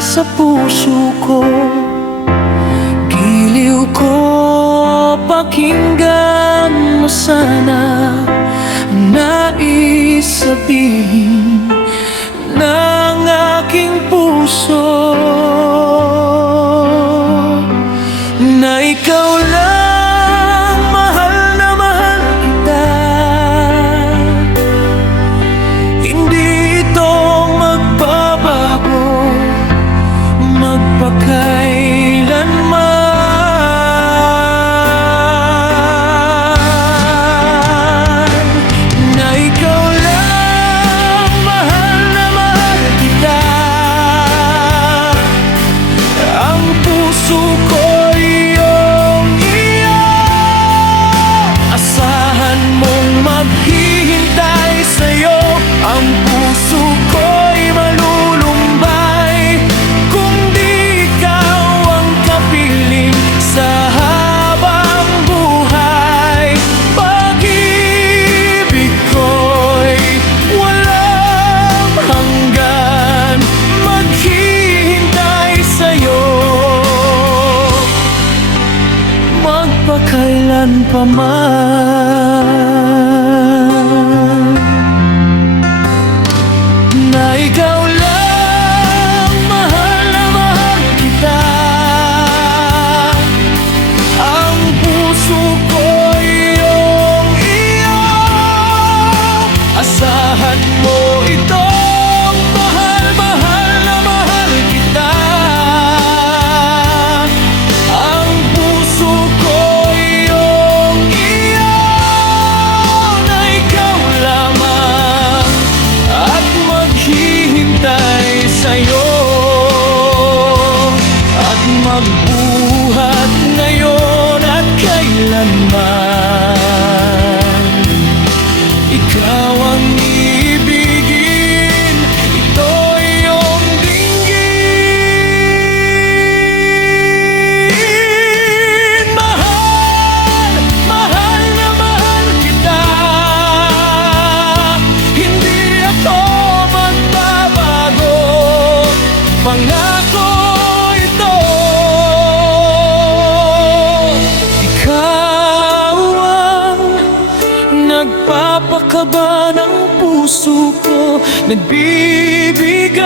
sa puso ko. Giliw ko, pakinggan mo sana. Nais sabihin ng aking puso na ikaw lang, mahal na mahal kita. Hindi ito magbabago magpakailanman. Na ikaw lang, mahal na mahal kita. Ang puso ko'y iyong iyo. Asahan mong maghihintay sa'yo. Ang puso ko'y malulumbay kung di ikaw ang kapiling sa habang buhay. Pag-ibig ko'y walang hanggan, maghihintay sa'yo magpakailan pa man. Na ikaw lang, mahal na mahal kita. Ang puso ko'y iyong iyo. Asahan mo ito, mahal, mahal na mahal kita. Ang puso ko'y iyong iyo. Na ikaw lamang at maghihintay sa'yo at magbuhat ngayon at kailanman. Ikaw ang ibigin, ito iyong dinggin. Mahal, mahal na mahal kita. Hindi ako magbabago, pangako ito. Ikaw ang nagpapakaba ng puso ko, nagbibigay